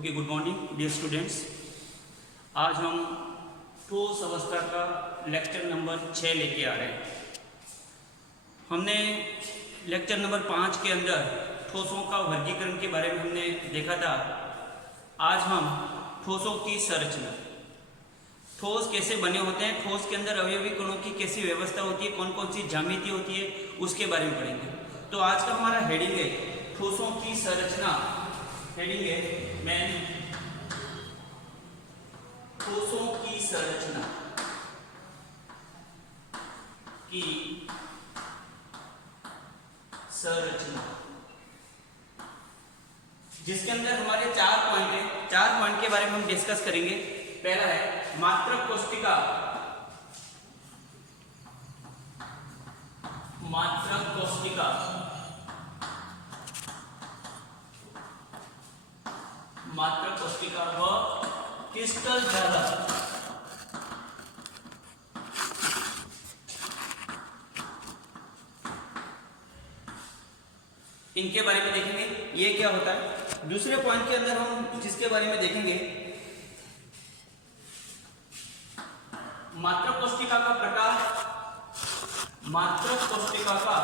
Okay, good morning dear students. आज हम ठोस अवस्था का लेक्चर नंबर 6 लेके आ रहे हैं। हमने लेक्चर नंबर 5 के अंदर ठोसों का वर्गीकरण के बारे में हमने देखा था। आज हम ठोसों की संरचना, ठोस कैसे बने होते हैं, ठोस के अंदर अवयवी कणों की कैसी व्यवस्था होती है, कौन कौन सी ज्यामिति होती है, उसके बारे में पढ़ेंगे। तो आज का हमारा हेडिंग है ठोसों की संरचना। हेडिंग है मैन ठोसों की संरचना की संरचना, जिसके अंदर हमारे 4 पॉइंट है। 4 पॉइंट के बारे में हम डिस्कस करेंगे। पहला है मात्रक कोशिका, मात्रक कोशिका, मात्रक कोशिका व क्रिस्टल जालक। इनके बारे में देखेंगे ये क्या होता है। दूसरे पॉइंट के अंदर हम जिसके बारे में देखेंगे मात्रक कोशिका का प्रकार, मात्रक कोशिका का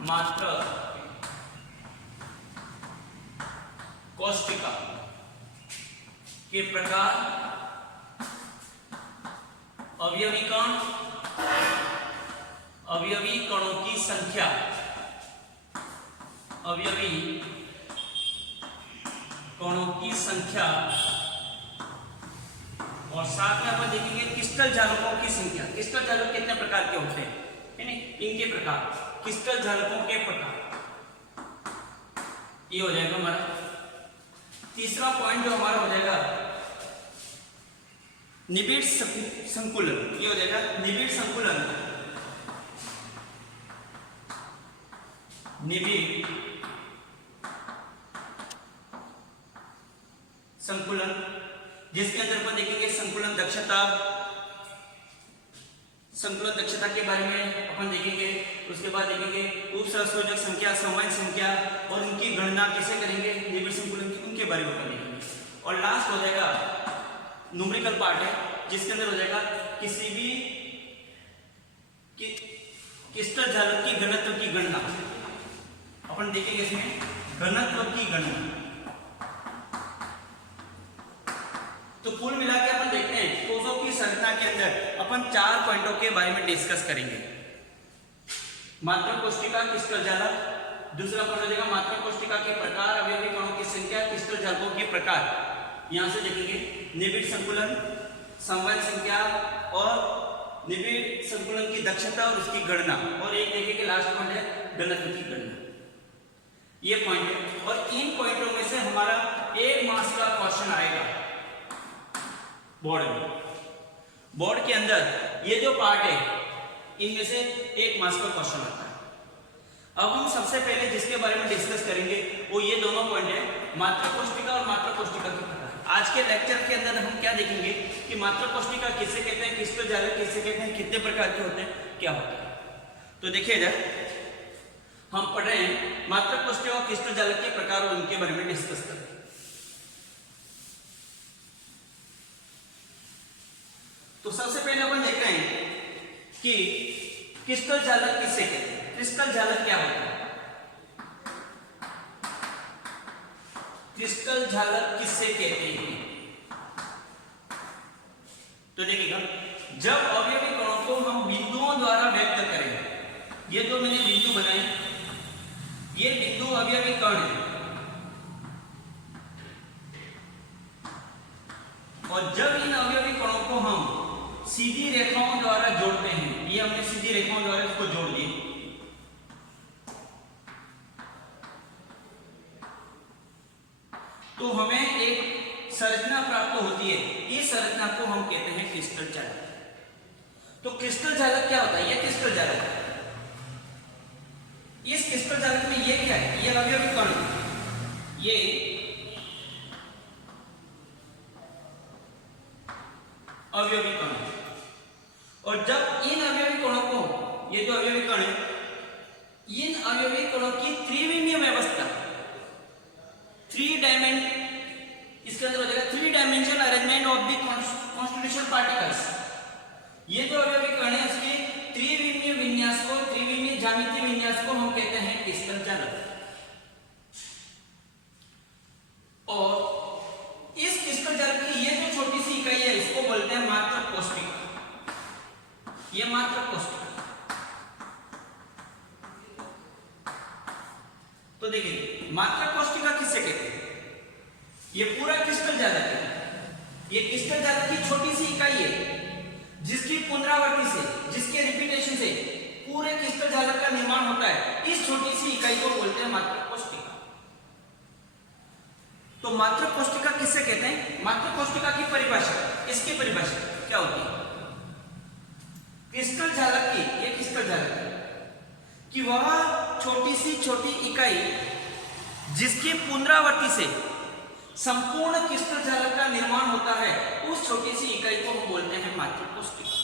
मात्रक कोशिका के प्रकार, अवयवी कण, अवयवी कणों की संख्या, अवयवी कणों की संख्या, और साथ में अपन देखेंगे क्रिस्टल जालकों की संख्या। क्रिस्टल जालक कितने प्रकार के होते हैं, है ना, इनके प्रकार, क्रिस्टल जालकों के प्रकार। ये हो जाएगा हमारा तीसरा पॉइंट। जो हमारा हो जाएगा निबिड़ संकुलन। ये हो जाएगा निबिड़ संकुलन, निबिड़ संकुलन, जिसके अंदर अपन देखेंगे संकुलन दक्षता, संकुलन दक्षता के बारे में अपन देखेंगे। उसके बाद देखेंगे उप सहसंयोजक संख्या, समवाय संख्या और उनकी गणना कैसे करेंगे, निबिड़ संकुलन की, उनके बारे में अपन देखेंगे। और लास्ट हो जाएगा न्यूमेरिकल पार्ट है, जिसके अंदर हो जाएगा किसी भी क्रिस्टल जालक की घनत्व की गणना। अपन देखेंगे इसमें घनत्व की गणना। तो कुल मिला के अपन देखते हैं ठोसों की संरचना के अंदर अपन 4 पॉइंटों के बारे में डिस्कस करेंगे। मात्रक कोशिका, क्रिस्टल जालक। दूसरा पॉइंट हो जाएगा मात्रक कोशिका के प्रकार, अवयवी कणों की संख्या, क्रिस्टल जालकों के प्रकार। यहां से देखेंगे निबिड़ संकुलन, समवाय संख्या और निबिड़ संकुलन की दक्षता और उसकी गणना। और एक देखेंगे लास्ट पॉइंट है घनत्व की गणना। ये पॉइंट है। और इन पॉइंटों में से हमारा 1 मार्क्स का क्वेश्चन आएगा बोर्ड में। बोर्ड के अंदर ये जो पार्ट है इनमें से 1 मार्क्स का क्वेश्चन आता है। अब हम सबसे पहले जिसके बारे में डिस्कस करेंगे वो ये दोनों पॉइंट है, मात्रक कोशिका और मात्रक कोशिका के प्रकार। आज के लेक्चर के अंदर हम क्या देखेंगे कि मात्रक कोशिका किसे कहते हैं, क्रिस्टल जालक किसे कहते हैं, कितने प्रकार के होते हैं, क्या होता है। तो देखिए इधर हम पढ़ रहे हैं मात्रक कोशिका और क्रिस्टल जालक के प्रकार और उनके बारे में डिस्कस करें। तो सबसे पहले अपन देख रहे हैं कि क्रिस्टल जालक किसे कहते हैं। क्रिस्टल जालक क्या होता है, क्रिस्टल जालक किसे कहते हैं। तो देखिएगा, जब अवयवी कणों को हम बिंदुओं द्वारा व्यक्त करें, ये जो मैंने बिंदु बनाए, ये बिंदु अवयवी कण है। और जब इन अवयवी कणों को हम सीधी रेखाओं द्वारा जोड़ते हैं, ये हमने सीधी रेखाओं द्वारा इसको जोड़ दिए, तो हमें एक संरचना प्राप्त होती है। इस संरचना को हम कहते हैं क्रिस्टल जालक। तो क्रिस्टल जालक क्या होता है, ये क्रिस्टल जालक है। इस क्रिस्टल जालक में ये क्या है, ये अवयवी कण, ये अवयवी कण। और जब इन अवयवी कणों को, ये जो अवयवी कण है, इन अवयवी कणों की त्रिविमीय व्यवस्था, 3 इसके अंदर हो जाएगा 3 dimensional arrangement of the constitution particles. ये जो अवयवी कण है उसके त्रिविमीय विन्यास को, त्रिविमीय ज्यामितीय विन्यास को हम कहते हैं क्रिस्टल जालक। और इस क्रिस्टल जालक की ये जो छोटी सी इकाई है इसको बोलते हैं मात्रक कोष्टिका। ये मात्रक कोष्टिका। तो देखिए मात्रक कोष्टिका किससे कहते हैं? ये पूरा क्रिस्टल जालक है। ये क्रिस्टल जालक की छोटी सी इकाई है जिसकी पुनरावृत्ति से, जिसके रिपीटेशन से पूरे क्रिस्टल जालक का निर्माण होता है। इस छोटी सी इकाई को बोलते हैं मात्रक कोष्टिका। तो मात्रक कोष्टिका किससे कहते हैं? मात्रक कोष्टिका की परिभाषा, इसकी परिभाषा क्या होती है? क्रिस्टल जालक की, ये क्रिस्टल जालक है कि वह छोटी इकाई जिसकी पुनरावृत्ति से संपूर्ण क्रिस्टल जालक का निर्माण होता है, उस छोटी सी इकाई को हम बोलते हैं मात्रक कोष्टिका।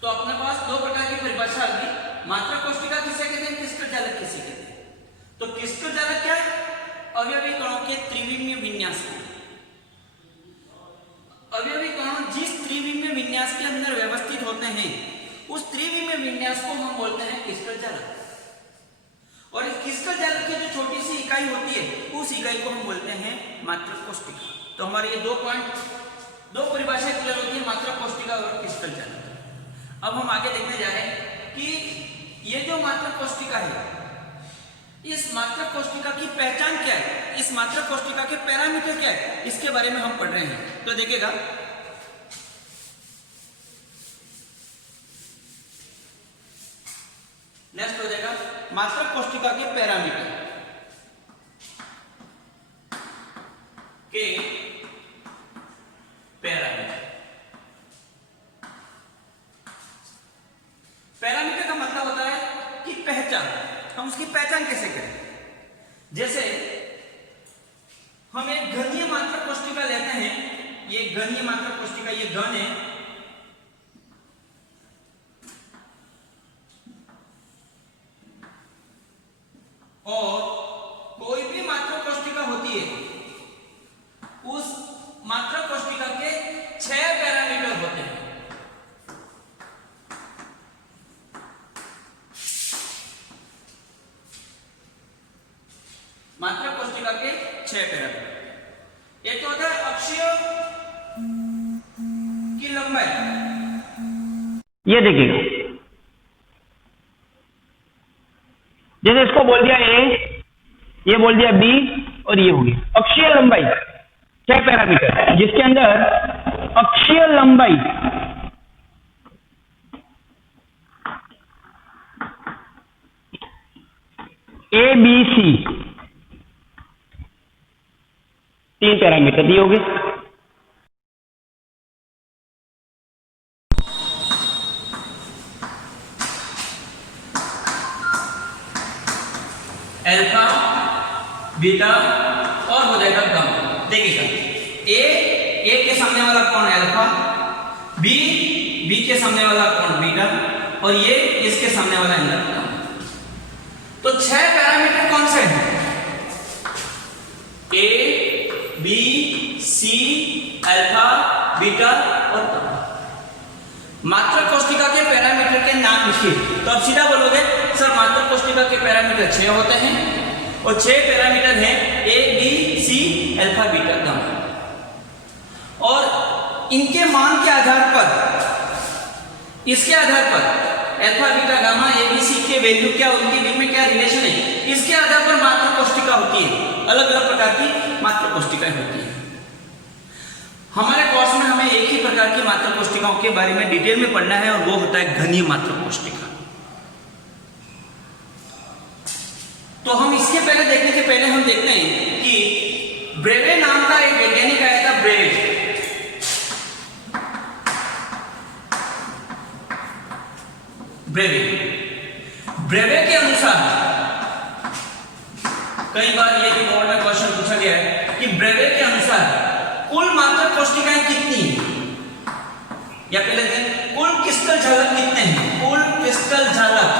तो अपने पास दो प्रकार की परिभाषा आ गई। मात्रक कोष्टिका किसे कहते हैं, क्रिस्टल जालक किसे कहते हैं? तो क्रिस्टल जालक क्या है? अवयवी कणों के त्रिविमीय विन्यास। अवयवी कण जिस त्रिविमीय विन्यास के अंदर व्यवस्थित होते हैं, उस त्रिविमीय विन्यास को हम बोलते हैं क्रिस्टल जालक। और इस क्रिस्टल जालक की जो छोटी सी इकाई होती है, उस इकाई को हम बोलते हैं मात्रक कोष्टिका। तो हमारे ये दो परिभाषाएं क्लियर होती है, मात्रक कोष्टिका और क्रिस्टल जालक। अब हम आगे देखने जा रहे हैं कि ये जो मात्रक कोष्टिका है, इस मात्रक कोष्टिका की पहचान क्या है, इस मात्रक कोष्टिका के पैरामीटर क्या है, इसके बारे में हम पढ़ रहे हैं। तो देखिएगा, नेक्स्ट हो जाएगा मात्रक कोष्टिका के पैरामीटर पैरामीटर का मतलब होता है कि पहचान। हम उसकी पहचान कैसे करें? जैसे हम एक घनीय मात्रक कोष्टिका लेते हैं, ये घनीय मात्रक कोष्टिका, ये घन है, और कोई भी मात्रक कोष्टिका होती है, उस मात्रक कोष्टिका के 6 पैरामीटर होते हैं। मात्रक कोष्टिका के 6 पैरामीटर। एक तो होता है अक्षीय की लंबाई। ये देखिएगा, जैसे इसको बोल दिया ए, ये बोल दिया बी, और ये हो गया अक्षीय लंबाई 6 पैरामीटर, जिसके अंदर अक्षीय लंबाई ए बी सी 3 पैरामीटर दिए होंगे। अल्फा, बीटा और हो जाएगा गामा। देखिएगा, ए के सामने वाला कोण अल्फा, बी के सामने वाला कोण बीटा, और ये इसके सामने वाला एंगल गामा। तो 6 पैरामीटर कौन से हैं? A, B, C, alpha, beta और गामा। मात्रक कोष्टिका के पैरामीटर के नाम लिखिए। तो अब सीधा बोलोगे सर मात्रक कोष्टिका के पैरामीटर 6 होते हैं, और 6 पैरामीटर हैं A, B, C, alpha, beta, gamma. और इनके मान के आधार पर, इसके आधार पर अल्फा, बीटा, गामा, ए, बी, सी के वैल्यू क्या, उनके बीच में क्या रिलेशन है, इसके आधार पर मात्रक कोष्टिका होती है। अलग अलग प्रकार की मात्रक कोष्टिकाएं होती है। हमारे कोर्स में हमें एक ही प्रकार की मात्रक कोष्टिकाओं के बारे में डिटेल में पढ़ना है, और वो होता है घनीय मात्रक कोष्टिका। तो हम इसके पहले देखने के पहले हम देखते हैं कि ब्रेवे नाम का एक वैज्ञानिक आया था, ब्रेवे के अनुसार, कई बार ये भी बोर्ड में क्वेश्चन पूछा गया है कि ब्रेवे के अनुसार कुल मात्रक कोष्टिकाएं कितनी हैं, या पहले देखें कुल क्रिस्टल जालक कितने हैं। कुल क्रिस्टल जालक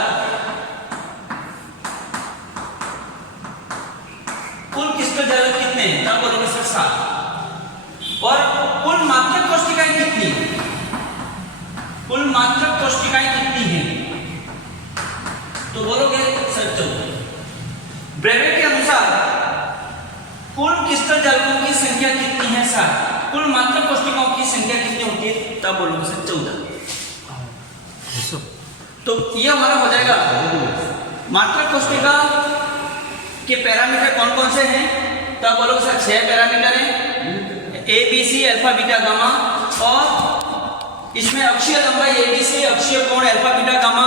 कुल क्रिस्टल जालक कितने हैं? तब बोलोगे सर 7। और कुल मात्रक कोशिकाएं कितनी है? कुल मात्रक कोशिकाएं कितनी हैं? तो बोलोगे सर 14। ब्रेवे के अनुसार कुल क्रिस्टल जालकों की संख्या कितनी है? 7। कुल मात्रक कोशिकाओं की संख्या कितनी होती है? तब बोलोगे सर 14। तो ये हमारा हो जाएगा मात्रक कोशिका के पैरामीटर कौन कौन से हैं? तब बोलोगे सर 6 पैरामीटर हैं, A B C alpha beta gamma, और इसमें अक्षीय लंबाई ए बी सी, अक्षीय कोण अल्फा बीटा गामा,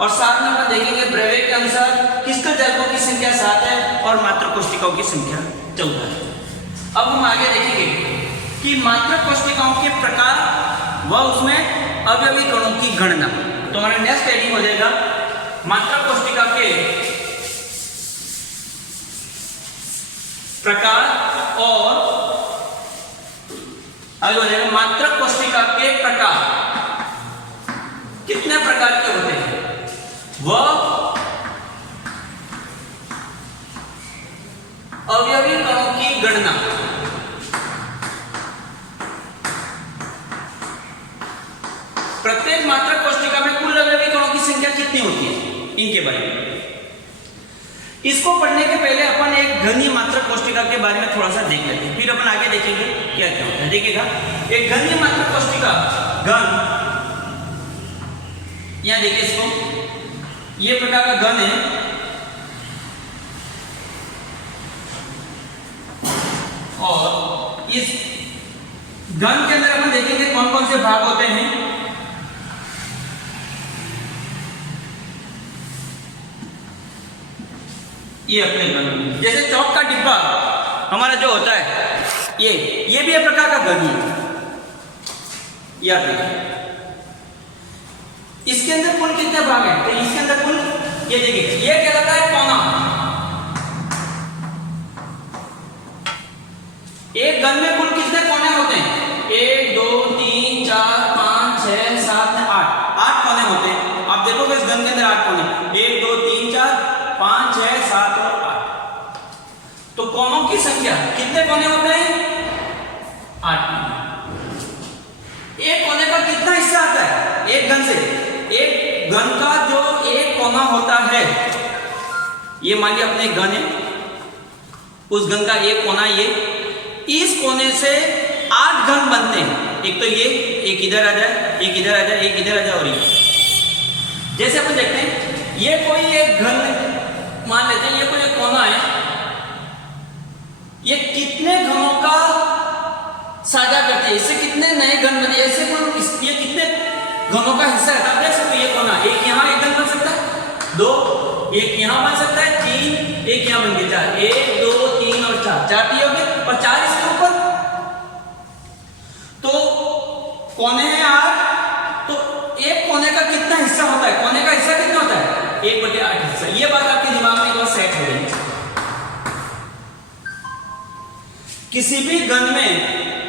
और साथ में हम देखेंगे ब्रेवे के अनुसार क्रिस्टल जालकों की संख्या 7 है और मात्रक कोशिकाओं की संख्या 14 है। अब हम आगे देखेंगे कि मात्रक कोशिकाओं के प्रकार व उसमें अवयवी कणों की गणना। तो हमारा नेक्स्ट हेडिंग हो जाएगा मात्रक कोशिका के प्रकार, और आगे हो जाएगा मात्रक कोशिका के प्रकार कितने प्रकार के होते हैं वह अवयवी कणों की गणना। प्रत्येक मात्रक कोशिका में कुल अवयवी कणों की संख्या कितनी होती है, इनके बारे में। इसको पढ़ने के पहले अपन एक घनी मात्रक कोशिका के बारे में थोड़ा सा देख लेते हैं, फिर अपन आगे देखेंगे क्या क्या होता है। देखिएगा एक घनी मात्रक कोशिका घन, यहां देखिए इसको, ये प्रकार का घन है, और इस घन के अंदर अपन देखेंगे कौन कौन से भाग होते हैं। ये अपने घन, जैसे चौक का डिब्बा हमारा जो होता है, ये भी एक प्रकार का घन है। ये इसके अंदर कुल कितने भाग हैं? तो इसके अंदर कुल, ये देखिए, ये कहलाता है कोना। एक घन में कुल कितने कोने होते हैं? 1 2 3 4 5 6 7 8 8 कोने होते हैं। आप देखोगे इस घन के अंदर 8 कोने, 1 2 3 4 5 6 7 और 8। तो कोनों की संख्या कितने कोने होते हैं? 8 कोने। एक कोने का कितना हिस्सा आता है एक घन से? एक घन का जो एक कोना होता है, ये मान लिया अपने घन है, उस घन का एक कोना, ये इस कोने से 8 घन बनते हैं। एक तो ये, एक इधर आ जाए, एक इधर आ जाए, एक इधर आ जाए, और ये। जैसे अपन देखते हैं, ये कोई एक घन मान लेते हैं, ये कोई एक कोना है, ये कितने घनों का साझा करते हैं, इससे कितने नए घन बने, ऐसे ये कितने घनों का हिस्सा है। आप देख सकते हो ये कोना, एक यहाँ एक घन बन सकता है, 2, एक यहाँ बन सकता है, 3, एक यहाँ बन गया 4, 1 2 3 और 4, 4 दिए होंगे, और 4 इसके ऊपर। तो कोने हैं 8, तो एक कोने का कितना हिस्सा होता है? कोने का हिस्सा कितना होता है? 1/8 हिस्सा। ये बात आपके दिमाग में एक बार सेट हो गई। किसी भी घन में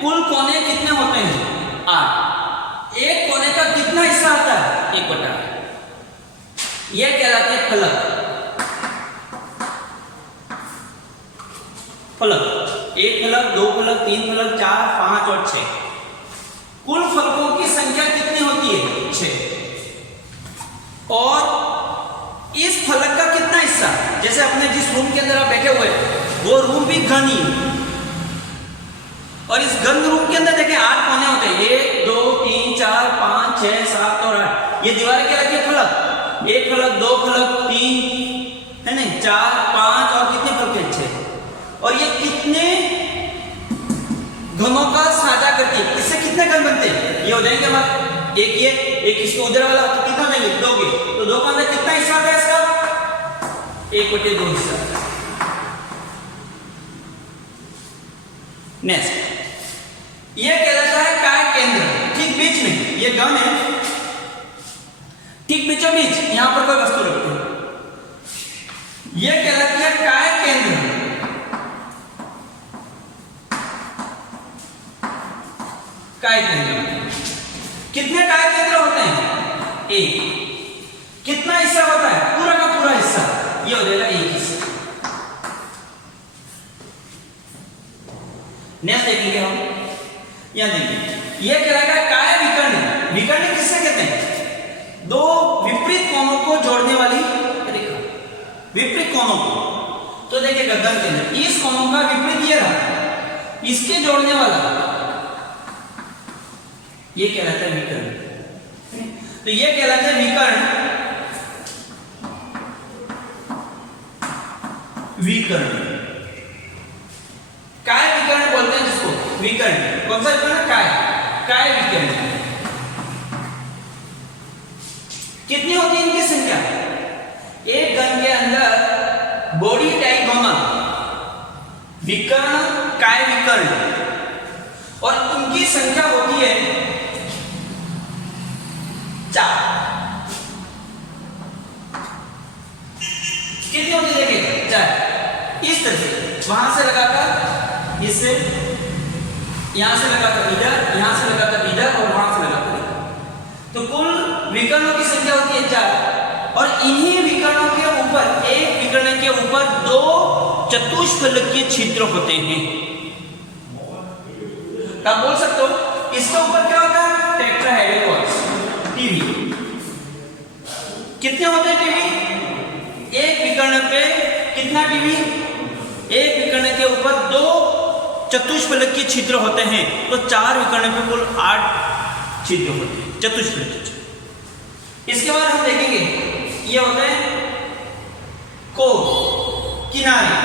कुल कोने कितने होते हैं? 8। एक कोने का कितना हिस्सा आता है? 1/8। यह कहलाते हैं फलक। फलक, 1 फलक, 2 फलक, 3 फलक, 4 5 और 6। कुल फलकों की संख्या कितनी होती है? 6। और इस फलक का कितना हिस्सा, जैसे अपने जिस रूम के अंदर आप बैठे हुए हैं, वो रूम भी घन ही है, और इस घन रूम के अंदर देखें 8 कोने होते हैं, 1 2 3 4 5 6 7 और 8। ये दीवार कहलाती है फलक। 1 फलक, 2 फलक, 3 है नहीं, 4 5 और कितने फलक हैं? 6। और ये कितने घनों का साझा करती है? इससे कितने घन बनते हैं? ये हो जाएंगे हमारे, एक ये, एक इसके उधर वाला, तो कितना देंगे? 2 के, तो 2 का अंदर कितना हिस्सा आता है इसका? 1/2 हिस्सा। नेक्स्ट, ये कहलाता है काय केंद्र। ठीक बीच में ये घन है, ठीक बीचों बीच यहां पर कोई वस्तु रखते हैं, ये कहलाती है काय केंद्र। काय केंद्र, कितने काय केंद्र होते हैं? 1। कितना हिस्सा होता है? पूरा का पूरा हिस्सा, ये हो जाएगा 1 हिस्सा। नेक्स्ट देखेंगे हम, यहाँ देखिए ये कहलाएगा काय विकर्ण। विकर्ण किससे कहते हैं? दो विपरीत कोणों को जोड़ने वाली रेखा, विपरीत कोणों को। तो देखिएगा गण के अंदर इस कोणों का विपरीत ये रहा, इसके जोड़ने वाला ये कहलाता है विकर्ण। तो ये कहलाता है विकर्ण, विकर्ण। काय विकर्ण बोलते हैं जिसको, विकर्ण। कौन सा विकर्ण? काय, काय विकर्ण। कितनी होती है इनकी संख्या? एक गण के अंदर बॉडी टाइगोमा, विकर्ण, काय विकर्ण, और उनकी संख्या होती है 4। कितनी होती है देखिए? 4। इस तरह से वहां से लगाकर इससे, यहां से लगाकर इधर, यहां से लगाकर इधर, और वहां से लगाकर इधर। तो कुल विकर्णों की संख्या होती है 4, और इन्हीं विकर्णों के ऊपर, एक विकर्ण के ऊपर 2 चतुष्फलकीय छिद्र होते हैं। आप बोल सकते हो इसके ऊपर क्या होता है? Tetrahedral TV. कितने होते हैं टीवी? एक विकर्ण पे कितना टीवी? एक विकर्ण के ऊपर 2 चतुष्फलकीय छिद्र होते हैं, तो 4 विकर्ण पे कुल 8 छिद्र होते हैं, चतुष्फलकीय छिद्र। इसके बाद हम देखेंगे ये होते हैं कोर, किनारे।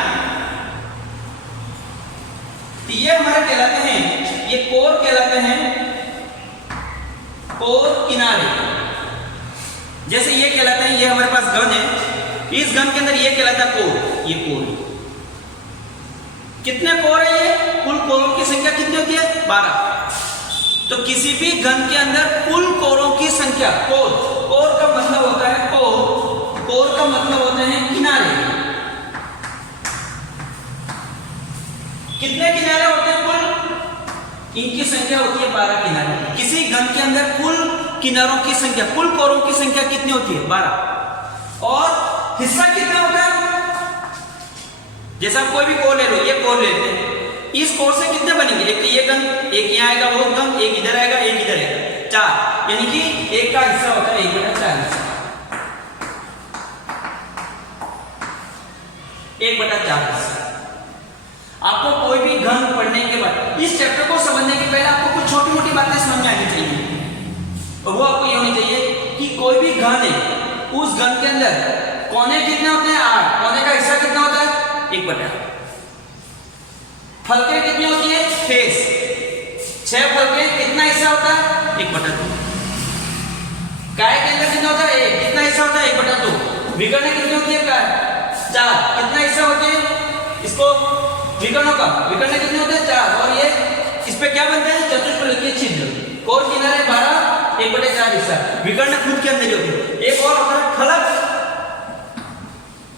तो ये हमारे कहलाते हैं, ये कोर कहलाते हैं, कोर किनारे। जैसे ये कहलाते हैं, ये हमारे पास गण है, इस गण के अंदर ये कहलाता है कोर, ये कोर। कितने कोर है ये? कुल कोरों की संख्या कितनी होती है? 12। तो किसी भी गण के अंदर कुल कोरों की संख्या, कोर, कोर का मतलब होता है कोर, कोर का मतलब होते हैं किनारे। कितने किनारे होते हैं कुल? इनकी संख्या होती है 12 किनारे। किसी गण के अंदर कुल किनारों की संख्या, कुल कोरों की संख्या कितनी होती है? 12। और हिस्सा कितना होता है? जैसा कोई भी कोर ले लो, ये कोर लेते हैं, इस कोर से कितने बनेंगे? एक ये गण, एक यहाँ आएगा वो गण, एक इधर आएगा, एक इधर आएगा, 4। यानी कि एक का हिस्सा होता है 1/4 हिस्सा, 1/4 हिस्सा। आपको कोई भी गण पढ़ने के बाद, इस चैप्टर को समझने के पहले आपको कुछ छोटी मोटी बातें समझ में आनी चाहिए, और वो आपको ये होनी चाहिए कि कोई भी गण है, उस गण के अंदर कोने कितने होते हैं? 8। कोने का हिस्सा कितना होता है? 1/8। फलके कितनी होती है? 6 फलके, कितना हिस्सा होता है? 1/2। काय के अंदर कितना होता है? 1। कितना हिस्सा होता है? 1/2। विकर्ण कितनी होती है? काय 4। कितना हिस्सा होते हैं इसको विकर्णों का? विकर्ण कितने होते हैं? 4। और ये इस पे क्या बनते हैं? चतुष्फलकीय छिद्र। कोर किनारे 12, 1/4 हिस्सा। विकर्ण खुद के अंदर ही होते हैं। एक और होता है फलक,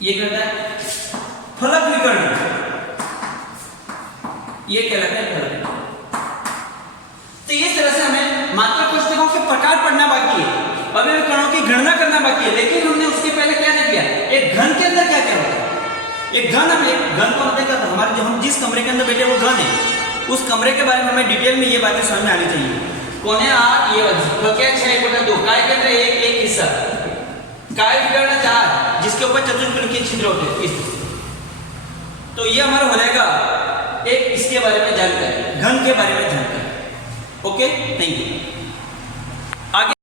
ये कहता है फलक विकर्ण, ये कहलाता है फलक। तो इस तरह से हमें मात्रा कोष्ठकों के प्रकार पढ़ना बाकी है, अभी विकर्णों की गणना करना बाकी है, लेकिन हमने उसके पहले क्या नहीं किया? एक घन के अंदर क्या क्या होता है? एक घन, हम एक घन को देखा, हमारे जो हम जिस कमरे के अंदर बैठे वो घन है, उस कमरे के बारे में हमें डिटेल में ये बातें समझ में आनी चाहिए। कोने 8, ये 6/2। काय के अंदर एक हिस्सा, काय विकर्ण 4, जिसके ऊपर चतुष्फलकीय छिद्र होते हैं, इस। तो ये हमारा हो जाएगा एक इसके बारे में जानकारी, घन के बारे में जानकारी। Okay, thank you. आगे